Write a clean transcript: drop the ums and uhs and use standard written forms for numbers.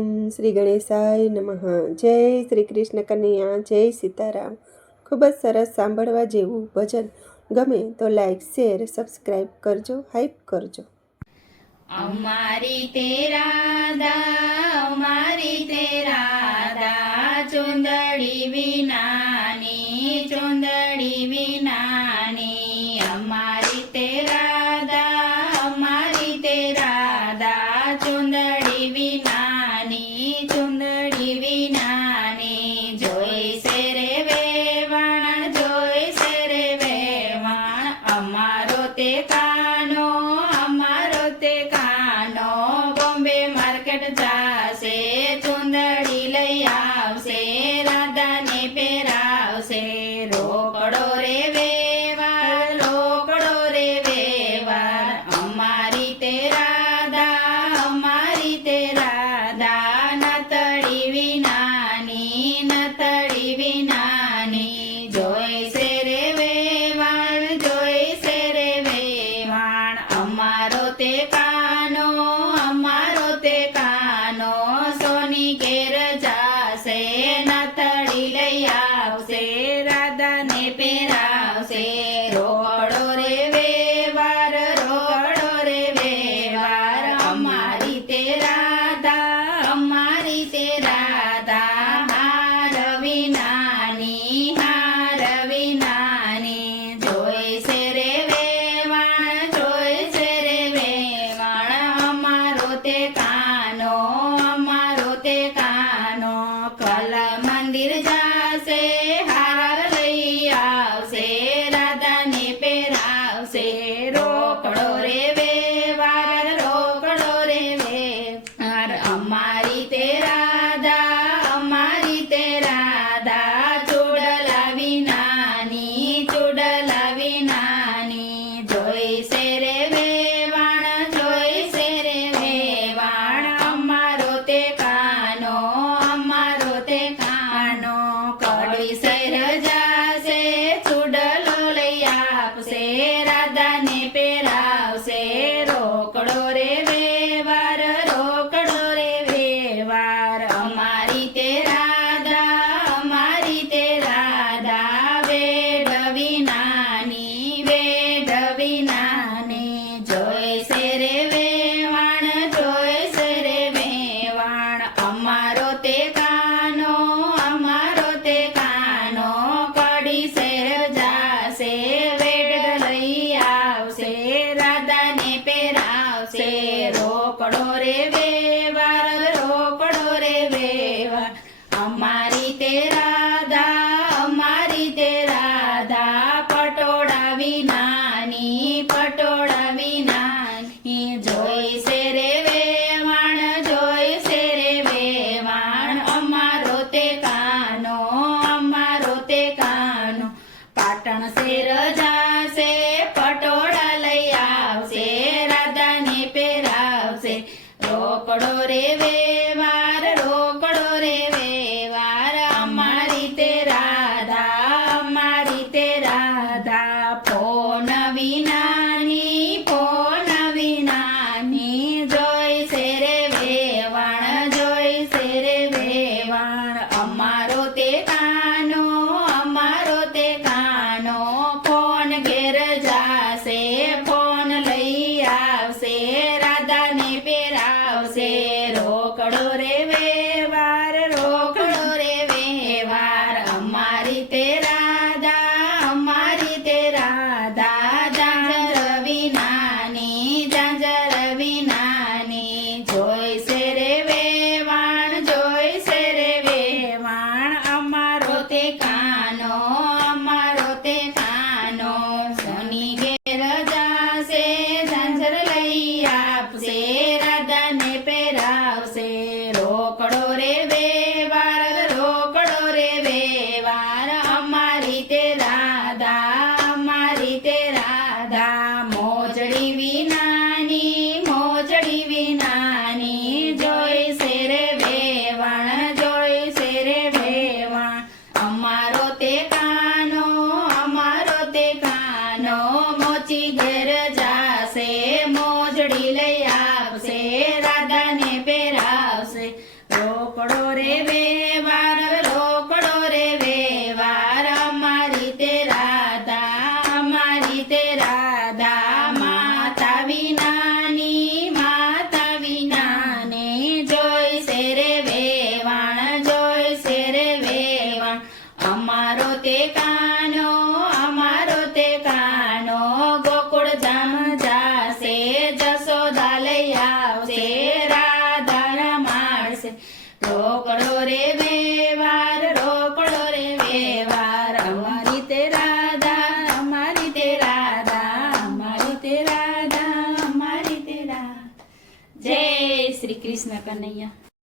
ઓમ શ્રી ગણેશાય નમઃ. જય શ્રી કૃષ્ણ કનૈયા, જય સીતારામ. ખૂબ જ સરસ સાંભળવા જેવું ભજન. ગમે તો લાઈક, શેર, સબસ્ક્રાઈબ કરજો, હાઈપ કરજો. અમારી તેરા દા, અમારી તેરા દા, ચુંદડી વિનાની, ચુંદડી વિનાની. અમારી તેરા દા, અમારી તેરા દા, ચુંદડી વિનાની, ચુંદડી વિનાની. જોઈશે રે વેવાણ, જોઈશે રે વેવાણ, અમારો તે કાનો, અમારો તે કાનો. બોમ્બે માર્કેટ જાશે, ચુંદડી લઈ આવશે, રાધાને પહેરાવશે. રોકડો રે વેવાર, રોકડો રે વેવાર, અમારી તે રાધા, અમારી તે રાધા. નતડી વિનાની, નતડી વિનાની. જોઈશે રે વેવાણ, જોઈશે રે વેવાણ, અમારો તે કાનો, અમારો તે કાનો. સોની ઘેર જાશે, નતડી લઈ આવશે, રાધાને પહેરાવશે. રોકડો રે વેવાર, રોકડો રે વેવાર, અમારી તે રાધા, અમારી તે રાધા. હાર વિનાની, હાર વિનાની. જોઈશે રે વેવાણ, જોઈશે રે વેવાણ, અમારો તે કાનો, અમારો તે કાનો. કલ મંદિર જાશે, હાર લઈ આવશે, રાધાને પહેરાવશે. રોકડો રે વેવાર, રોકડો રે વેવાર, અમારી તે રાધા, અમારી તે રાધા. ચૂડલા વિનાની, ચૂડલા વિનાની. જોઈશે રે વેવાણ, જોઈશે રે વેવાણ, અમારો તે કાનો, અમારો તે કાનો. કડી સૈર જાશે, ચૂડલો લઈ આપશે, રાધાને પહેરાવશે. રોકડો રે વેવાર, રોકડો રે વેવાર, અમારી તે રાધા, અમારી તે રાધા. વેડ વિનાની, વેડ વિનાની. જોઈશે રે વેવાણ, જોઈશે રે વેવાણ, અમારો તે કાનો, અમારો તે કાનો. કડી શેર જાશે, વેડ લઈ આવશે, રાધાને પહેરાવશે. રોકડો રે વેવાર, રોકડો રે વેવાર, અમારી તે રાધા, અમારી તે રાધા. પટોળા વિનાની, પટોળા વિનાની. જોઈશે રે વેવાણ, જોઈશે રે વેવાણ, અમારો તે કાનો, અમારો તે કાનો. પાટણ શેર જાશે, પટોળા લઈ આવશે, રાધાને પહેરાવશે. રોકડો રે વેવાર, રોકડો રે વેવાર, અમારી તે રાધા, અમારી તે રાધા. ફોન વિનાની, ફોન વિનાની. જોઈશે રે વેવાણ, જોઈશે રે વેવાણ, અમારો તે કાનો, અમારો તે કાનો. ફોન ઘેર જાશે, ફોન લઈ આવશે, રાધાને પહેરાવશે. રોકડો રે વેવાર, રોકડો રે વેવાર, અમારી તે રાધા, અમારી તે રાધા. ઝાંઝર વિનાની, ઝાંઝર વિનાની. જોઈશે રે વેવાણ, જોઈશે રે વેવાણ, અમારો તે કાનો, અમારો તે કાનો. સોની ઘેર જાશે, ઝાંઝર લઈ આપશે, રાધાને પહેરાવશે. રોકડો રે વેવાર, રોકડો રે વેવાર, અમારી તે રાધા, અમારી તે રાધા. મોજડી વિનાની, મોજડી વિનાની. જોઈશે રે વેવાણ, જોઈશે રે વેવાણ, અમારો તે કાનો, અમારો તે કાનો. મોચી ઘેર જાશે, મોજડી લઈ આપશે, રાધાને પહેરાવશે. અમારો તે કાનો ગોકુળ ધામ જાશે જશોદા લઈ આવશે રાધા રમાડશે રોકડો રે વ્યવહાર અમારી તે રાધા અમારી તે રાધા અમારી તે રાધા અમારી તે રાધા જય શ્રી કૃષ્ણ કનૈયા